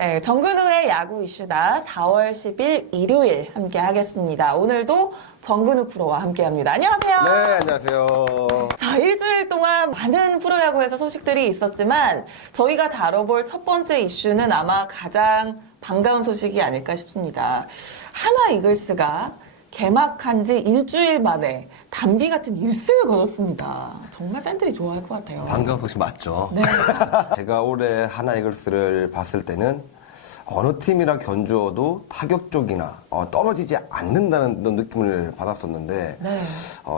네, 정근우의 야구 이슈다 4월 10일 일요일 함께 하겠습니다. 오늘도 정근우 프로와 함께 합니다. 안녕하세요. 네, 안녕하세요. 자, 일주일 동안 많은 프로야구에서 소식들이 있었지만 저희가 다뤄볼 첫 번째 이슈는 아마 가장 반가운 소식이 아닐까 싶습니다. 한화 이글스가 개막한 지 일주일 만에 단비 같은 1승을 거뒀습니다. 정말 팬들이 좋아할 것 같아요. 반가운 소식 맞죠? 네. 제가 올해 하나 이글스를 봤을 때는 어느 팀이랑 견주어도 타격 쪽이나 떨어지지 않는다는 그런 느낌을 받았었는데 네.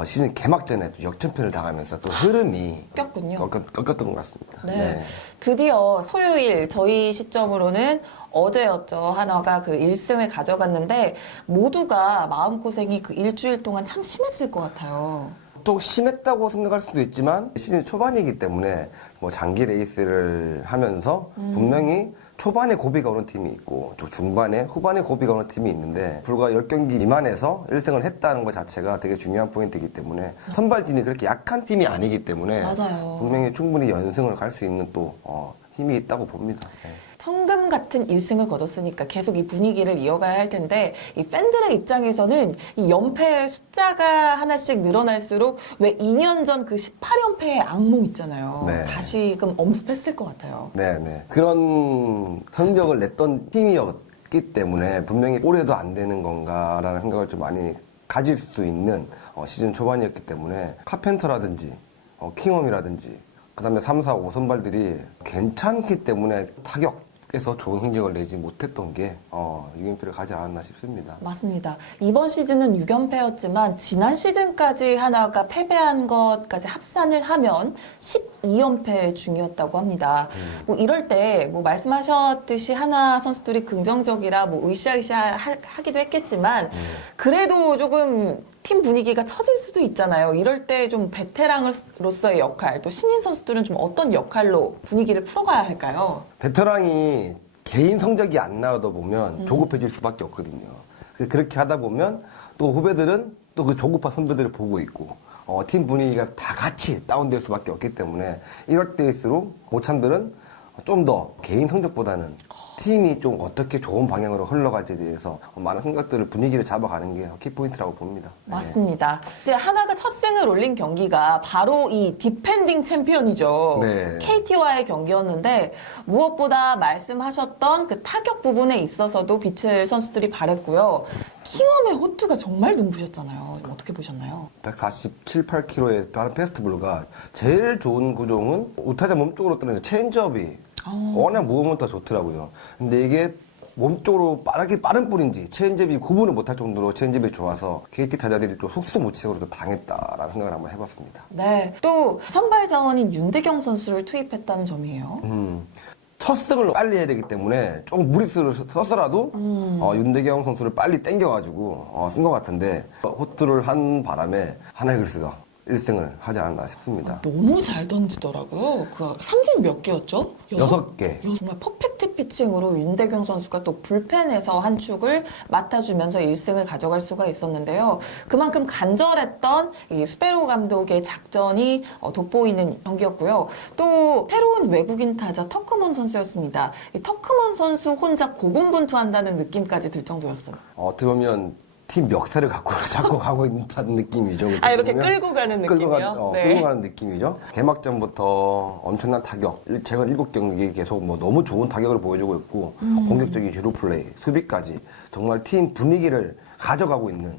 시즌 개막 전에 또 역전패를 당하면서 또 흐름이 꺾였군요. 꺾였던 것 같습니다. 네. 드디어 토요일 저희 시점으로는 어제였죠. 한화가 그 1승을 가져갔는데 모두가 마음고생이 그 일주일 동안 참 심했을 것 같아요. 또 심했다고 생각할 수도 있지만 시즌 초반이기 때문에 뭐 장기 레이스를 하면서 분명히 초반에 고비가 오는 팀이 있고 또 중반에 후반에 고비가 오는 팀이 있는데 불과 10경기 미만에서 1승을 했다는 것 자체가 되게 중요한 포인트이기 때문에 선발진이 그렇게 약한 팀이 아니기 때문에 맞아요. 분명히 충분히 연승을 갈 수 있는 또 힘이 있다고 봅니다. 네. 천금 같은 1승을 거뒀으니까 계속 이 분위기를 이어가야 할 텐데 이 팬들의 입장에서는 이 연패 숫자가 하나씩 늘어날수록 왜 2년 전 그 18연패의 악몽 있잖아요. 네. 다시금 엄습했을 것 같아요. 네. 그런 성적을 냈던 팀이었기 때문에 분명히 올해도 안 되는 건가라는 생각을 좀 많이 가질 수 있는 시즌 초반이었기 때문에 카펜터라든지 킹엄이라든지 그다음에 3, 4, 5 선발들이 괜찮기 때문에 타격에서 좋은 성적을 내지 못했던 게 6연패를 가지 않았나 싶습니다. 맞습니다. 이번 시즌은 6연패였지만 지난 시즌까지 하나가 패배한 것까지 합산을 하면 12연패 중이었다고 합니다. 뭐 이럴 때 뭐 말씀하셨듯이 하나 선수들이 긍정적이라 뭐 으쌰으쌰 하기도 했겠지만 그래도 조금 팀 분위기가 처질 수도 있잖아요. 이럴 때 좀 베테랑으로서의 역할, 또 신인 선수들은 좀 어떤 역할로 분위기를 풀어가야 할까요? 베테랑이 개인 성적이 안 나오다 보면 조급해질 수밖에 없거든요. 그렇게 하다 보면 또 후배들은 또 그 조급한 선배들을 보고 있고 팀 분위기가 다 같이 다운될 수밖에 없기 때문에 이럴 때일수록 모찬들은 좀 더 개인 성적보다는 팀이 좀 어떻게 좋은 방향으로 흘러갈지에 대해서 많은 생각들을 분위기를 잡아가는 게 키포인트라고 봅니다. 맞습니다. 이제 하나가 첫 승을 올린 경기가 바로 이 디펜딩 챔피언이죠. 네. KT와의 경기였는데 무엇보다 말씀하셨던 그 타격 부분에 있어서도 빛을 선수들이 발했고요. 킹엄의 호투가 정말 눈부셨잖아요. 어떻게 보셨나요? 147, 8kg의 빠른 페스티벌가 제일 좋은 구종은 우타자 몸쪽으로 뜨는 체인지업이 워낙 무음은 더 좋더라고요. 근데 이게 몸쪽으로 빠른 볼인지 체인지업이 구분을 못할 정도로 체인지업이 좋아서 KT 타자들이 또 속수무책으로 또 당했다라는 생각을 한번 해봤습니다. 네. 또 선발 자원인 윤대경 선수를 투입했다는 점이에요. 첫 승을 빨리 해야 되기 때문에 조금 무리수를 썼더라도 윤대경 선수를 빨리 땡겨가지고 쓴 것 같은데 호투를 한 바람에 하나이글스가 1승을 하지 않았나 싶습니다. 너무 잘 던지더라고요. 그 삼진 몇 개였죠? 6개. 정말 퍼펙트 피칭으로 윤대경 선수가 또 불펜에서 한 축을 맡아주면서 1승을 가져갈 수가 있었는데요. 그만큼 간절했던 이 수베로 감독의 작전이 돋보이는 경기였고요. 또 새로운 외국인 타자 터크먼 선수였습니다. 이 터크먼 선수 혼자 고군분투한다는 느낌까지 들 정도였어요. 어떻게 보면 팀 멱살을 잡고 가고 있는 느낌이죠. 이렇게 끌고 가는 느낌이요? 네. 끌고 가는 느낌이죠. 개막전부터 엄청난 타격, 제가 7경기 계속 뭐 너무 좋은 타격을 보여주고 있고 공격적인 주루 플레이, 수비까지 정말 팀 분위기를 가져가고 있는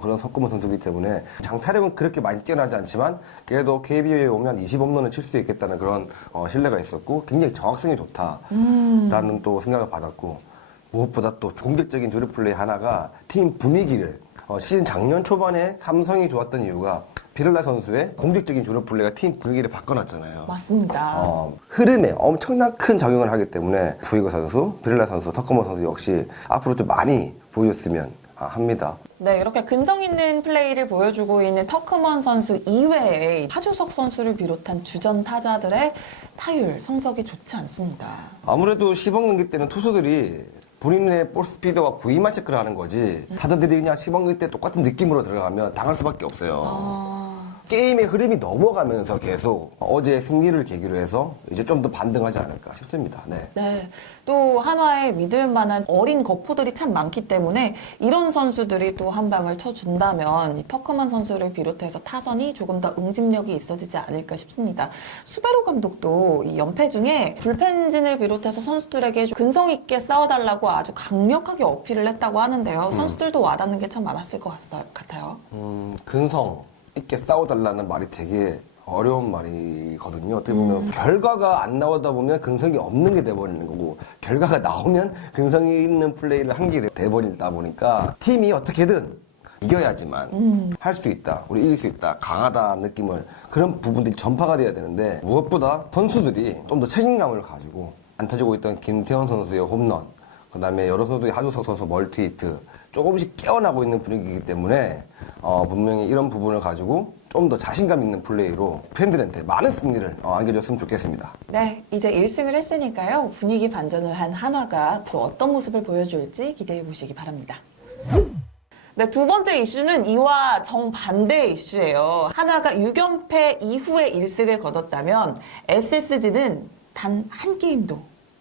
그런 석구문 선수이기 때문에 장타력은 그렇게 많이 뛰어나지 않지만 그래도 KBO에 오면 20홈런을 칠 수 있겠다는 그런 신뢰가 있었고 굉장히 정확성이 좋다라는 또 생각을 받았고 무엇보다 또 공격적인 주루 플레이 하나가 팀 분위기를 시즌 작년 초반에 삼성이 좋았던 이유가 비렐라 선수의 공격적인 주루 플레이가 팀 분위기를 바꿔놨잖아요. 맞습니다. 흐름에 엄청난 큰 작용을 하기 때문에 부이거 선수, 비렐라 선수, 터커먼 선수 역시 앞으로 좀 많이 보여줬으면 합니다. 네, 이렇게 근성 있는 플레이를 보여주고 있는 터크먼 선수 이외에 하주석 선수를 비롯한 주전 타자들의 타율, 성적이 좋지 않습니다. 아무래도 시범 경기 때는 투수들이 본인의 볼 스피드와 구위만 체크를 하는 거지 타자들이 그냥 시범 경기 때 똑같은 느낌으로 들어가면 당할 수밖에 없어요. 게임의 흐름이 넘어가면서 계속 어제 승리를 계기로 해서 이제 좀 더 반등하지 않을까 싶습니다. 네. 네. 또 한화에 믿을 만한 어린 거포들이 참 많기 때문에 이런 선수들이 또 한 방을 쳐준다면 이 터커만 선수를 비롯해서 타선이 조금 더 응집력이 있어지지 않을까 싶습니다. 수베로 감독도 이 연패 중에 불펜진을 비롯해서 선수들에게 좀 근성 있게 싸워달라고 아주 강력하게 어필을 했다고 하는데요. 선수들도 와닿는 게 참 많았을 것 같아요. 근성 있게 싸워달라는 말이 되게 어려운 말이거든요. 어떻게 보면 결과가 안 나오다 보면 근성이 없는 게 돼버리는 거고 결과가 나오면 근성이 있는 플레이를 한 게 돼버리다 보니까 팀이 어떻게든 이겨야지만 할 수 있다. 우리 이길 수 있다. 강하다 느낌을 그런 부분들이 전파가 돼야 되는데 무엇보다 선수들이 좀 더 책임감을 가지고 안 터지고 있던 김태현 선수의 홈런 그다음에 여러 선수들이 하주석 선수 멀티히트 조금씩 깨어나고 있는 분위기이기 때문에 분명히 이런 부분을 가지고 좀 더 자신감 있는 플레이로 팬들한테 많은 승리를 안겨줬으면 좋겠습니다. 네, 이제 1승을 했으니까요. 분위기 반전을 한 한화가 앞으로 어떤 모습을 보여줄지 기대해 보시기 바랍니다. 네, 두 번째 이슈는 이와 정반대의 이슈예요. 한화가 6연패 이후에 1승을 거뒀다면 SSG는 단 한 게임도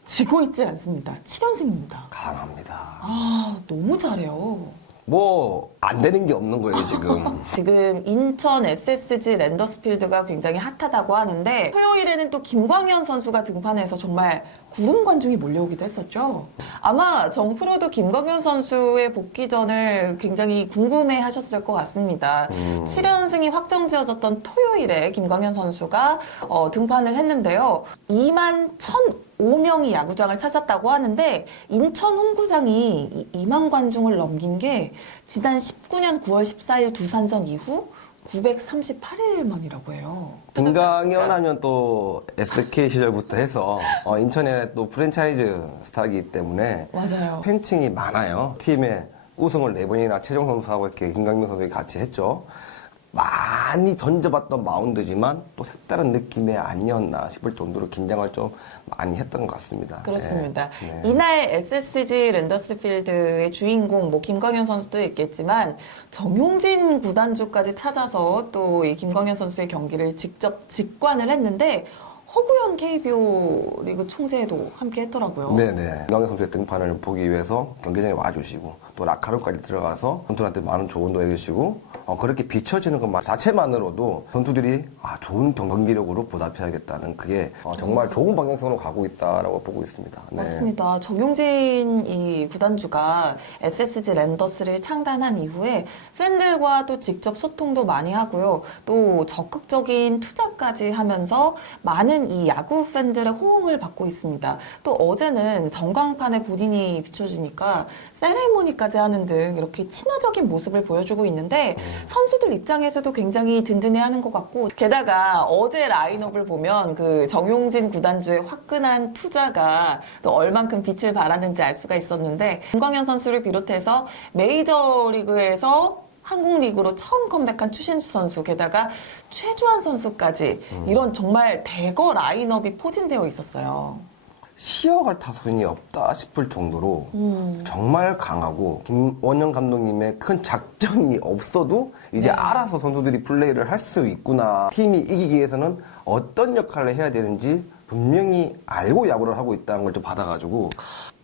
지고 있지 않습니다. 7연승입니다. 강합니다. 아, 너무 잘해요. 뭐 안 되는 게 없는 거예요 지금. 지금 인천 SSG 랜더스필드가 굉장히 핫하다고 하는데 토요일에는 또 김광현 선수가 등판해서 정말 구름 관중이 몰려오기도 했었죠. 아마 정프로도 김광현 선수의 복귀전을 굉장히 궁금해 하셨을 것 같습니다. 7연승이 확정지어졌던 토요일에 김광현 선수가 등판을 했는데요. 2만 1,005명이 야구장을 찾았다고 하는데 인천 홈구장이 2만 관중을 넘긴 게 지난 19년 9월 14일 두산전 이후 938일 만이라고 해요. 김광현 하면 또 SK 시절부터 해서 인천에 또 프랜차이즈 스타이기 때문에 맞아요. 팬층이 많아요. 팀에 우승을 4번이나 최정 선수하고 이렇게 김광현 선수가 같이 했죠. 많이 던져봤던 마운드지만 또 색다른 느낌이 아니었나 싶을 정도로 긴장을 좀 많이 했던 것 같습니다. 그렇습니다. 네. 이날 SSG 랜더스필드의 주인공 김광현 선수도 있겠지만 정용진 구단주까지 찾아서 또 이 김광현 선수의 경기를 직접 직관을 했는데 허구현 KBO 리그 총재도 함께 했더라고요. 네네. 김광현 선수의 등판을 보기 위해서 경기장에 와주시고 또 라카룸까지 들어가서 선수들한테 많은 조언도 해주시고 그렇게 비춰지는 것 자체만으로도 선수들이 좋은 경기력으로 보답해야겠다는 그게 정말 좋은 방향성으로 가고 있다라고 보고 있습니다. 네. 맞습니다. 정용진 이 구단주가 SSG 랜더스를 창단한 이후에 팬들과 또 직접 소통도 많이 하고요. 또 적극적인 투자까지 하면서 많은 이 야구 팬들의 호응을 받고 있습니다. 또 어제는 전광판에 본인이 비춰주니까 세레모니까지 하는 등 이렇게 친화적인 모습을 보여주고 있는데 선수들 입장에서도 굉장히 든든해하는 것 같고 게다가 어제 라인업을 보면 그 정용진 구단주의 화끈한 투자가 또 얼만큼 빛을 발하는지 알 수가 있었는데 김광현 선수를 비롯해서 메이저리그에서 한국 리그로 처음 컴백한 추신수 선수 게다가 최주환 선수까지 이런 정말 대거 라인업이 포진되어 있었어요. 쉬어갈 타선이 없다 싶을 정도로 정말 강하고 김원영 감독님의 큰 작전이 없어도 이제 알아서 선수들이 플레이를 할 수 있구나. 팀이 이기기 위해서는 어떤 역할을 해야 되는지 분명히 알고 야구를 하고 있다는 걸 좀 받아가지고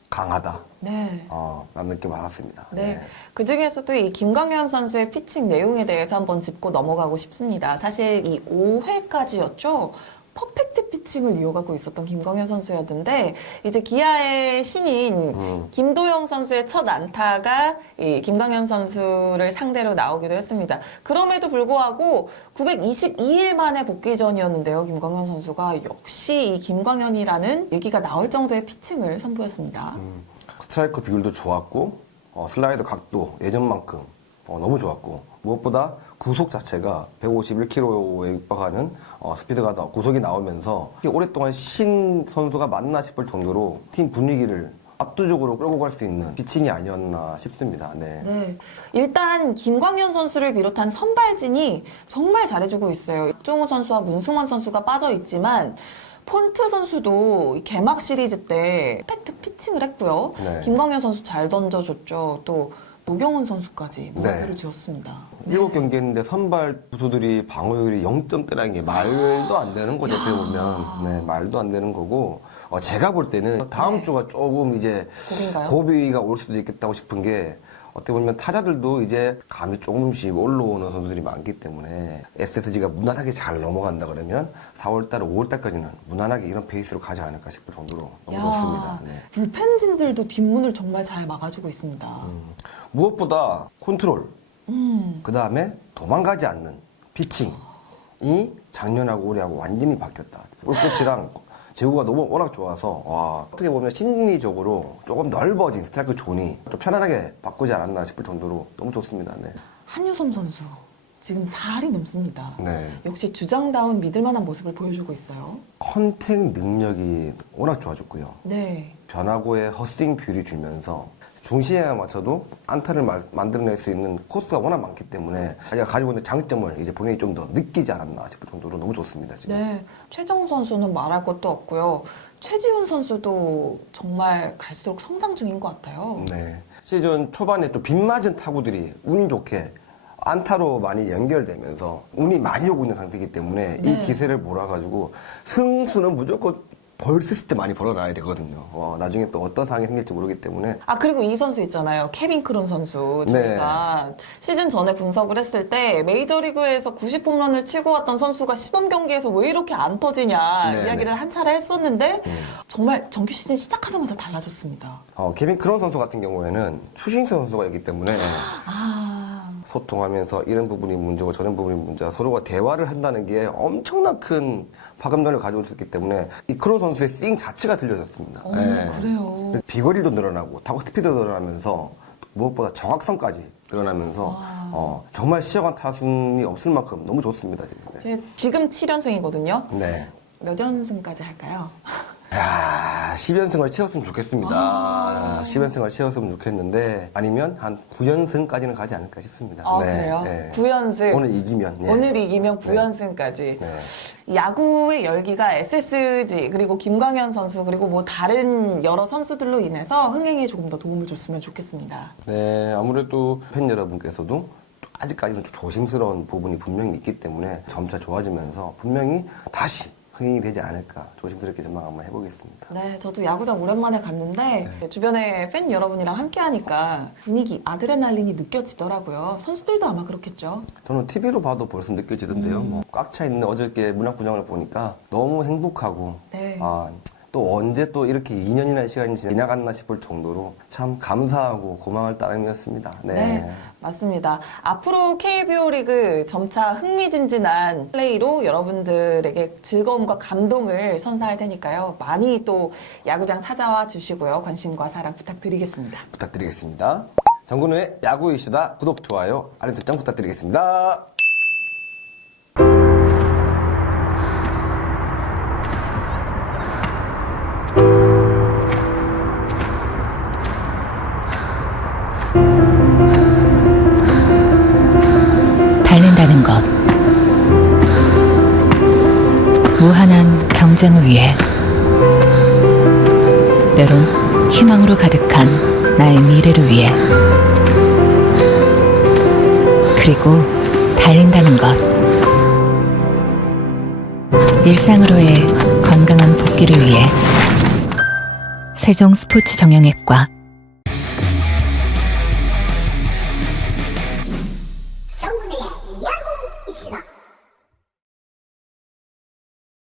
강하다. 네. 라는 느낌 받았습니다. 네. 그 중에서도 이 김광현 선수의 피칭 내용에 대해서 한번 짚고 넘어가고 싶습니다. 사실 이 5회까지였죠. 퍼펙트 피칭을 이어가고 있었던 김광현 선수였는데 이제 기아의 신인 김도영 선수의 첫 안타가 이 김광현 선수를 상대로 나오기도 했습니다. 그럼에도 불구하고 922일 만에 복귀전이었는데요. 김광현 선수가 역시 이 김광현이라는 얘기가 나올 정도의 피칭을 선보였습니다. 스트라이크 비율도 좋았고 슬라이더 각도 예전만큼 너무 좋았고 무엇보다 구속 자체가 151km에 육박하는 스피드가 구속이 나오면서 오랫동안 신 선수가 맞나 싶을 정도로 팀 분위기를 압도적으로 끌고 갈 수 있는 피칭이 아니었나 싶습니다. 네. 네. 일단 김광현 선수를 비롯한 선발진이 정말 잘해주고 있어요. 박종호 선수와 문승원 선수가 빠져 있지만 폰트 선수도 개막 시리즈 때 퍼펙트 피칭을 했고요. 네. 김광현 선수 잘 던져줬죠. 또 노경훈 선수까지 무대를 네. 지었습니다. 7경기 했는데 선발 투수들이 방어율이 0점대라는 게 말도 안 되는 거죠. 어떻게 보면. 네, 말도 안 되는 거고. 제가 볼 때는 다음 네. 주가 조금 이제 고비인가요? 고비가 올 수도 있겠다고 싶은 게 어떻게 보면 타자들도 이제 감이 조금씩 올라오는 선수들이 많기 때문에 SSG가 무난하게 잘 넘어간다 그러면 4월달, 5월달까지는 무난하게 이런 페이스로 가지 않을까 싶을 정도로 너무 좋습니다. 네. 불펜진들도 뒷문을 정말 잘 막아주고 있습니다. 무엇보다 컨트롤, 음. 그 다음에 도망가지 않는 피칭이 작년하고 올해하고 완전히 바뀌었다. 볼끝이랑 제구가 너무 워낙 좋아서 와, 어떻게 보면 심리적으로 조금 넓어진 스트라이크 존이 좀 편안하게 바꾸지 않았나 싶을 정도로 너무 좋습니다. 네. 한유섬 선수 지금 4할이 넘습니다. 네. 역시 주장다운 믿을만한 모습을 보여주고 있어요. 컨택 능력이 워낙 좋아졌고요. 네. 변화구에 허스윙 비율이 줄면서 중시에 맞춰도 안타를 만들어낼 수 있는 코스가 워낙 많기 때문에 자기가 가지고 있는 장점을 이제 본인이 좀 더 느끼지 않았나 싶을 정도로 너무 좋습니다. 지금. 네. 최정 선수는 말할 것도 없고요. 최지훈 선수도 정말 갈수록 성장 중인 것 같아요. 네. 시즌 초반에 좀 빗맞은 타구들이 운 좋게 안타로 많이 연결되면서 운이 많이 오고 있는 상태이기 때문에 네. 이 기세를 몰아가지고 승수는 무조건 벌 쓸 때 많이 벌어놔야 되거든요. 나중에 또 어떤 상황이 생길지 모르기 때문에. 아, 그리고 이 선수 있잖아요. 케빈 크론 선수. 네. 저희가 시즌 전에 분석을 했을 때 메이저리그에서 90홈런을 치고 왔던 선수가 시범 경기에서 왜 이렇게 안 터지냐 네, 이야기를 네. 한 차례 했었는데 정말 정규 시즌 시작하자마자 달라졌습니다. 케빈 크론 선수 같은 경우에는 추신수 선수가 있기 때문에 아, 소통하면서 이런 부분이 문제고 저런 부분이 문제고 서로가 대화를 한다는 게 엄청난 큰 파급력을 가지고 있었기 때문에 이 크론 선수의 스윙 자체가 들려졌습니다. 네. 그래요. 비거리도 늘어나고 타구 스피드도 늘어나면서 무엇보다 정확성까지 늘어나면서 정말 시험한 타순이 없을 만큼 너무 좋습니다. 지금 7연승이거든요. 네. 몇 연승까지 할까요? 야, 10연승을 채웠으면 좋겠습니다. 10연승을 채웠으면 좋겠는데 아니면 한 9연승까지는 가지 않을까 싶습니다. 아, 그래요? 네. 9연승. 오늘 이기면. 예. 오늘 이기면 9연승까지. 네. 야구의 열기가 SSG 그리고 김광현 선수 그리고 뭐 다른 여러 선수들로 인해서 흥행에 조금 더 도움을 줬으면 좋겠습니다. 네, 아무래도 팬 여러분께서도 아직까지는 좀 조심스러운 부분이 분명히 있기 때문에 점차 좋아지면서 분명히 다시 흥행이 되지 않을까 조심스럽게 전망 한번 해보겠습니다. 네, 저도 야구장 오랜만에 갔는데 주변에 팬 여러분이랑 함께 하니까 분위기, 아드레날린이 느껴지더라고요. 선수들도 아마 그렇겠죠. 저는 TV로 봐도 벌써 느껴지던데요. 꽉 차 있는 어저께 문학구장을 보니까 너무 행복하고 네. 또 언제 또 이렇게 2년이나 시간이 지나갔나 싶을 정도로 참 감사하고 고마울 따름이었습니다. 네, 맞습니다. 앞으로 KBO 리그 점차 흥미진진한 플레이로 여러분들에게 즐거움과 감동을 선사할 테니까요. 많이 또 야구장 찾아와 주시고요. 관심과 사랑 부탁드리겠습니다. 부탁드리겠습니다. 정근우의 야구 이슈다. 구독, 좋아요, 알림 설정 부탁드리겠습니다. 달린다는 것, 무한한 경쟁을 위해, 때론 희망으로 가득한 나의 미래를 위해, 그리고 달린다는 것, 일상으로의 건강한 복귀를 위해 세종 스포츠 정형외과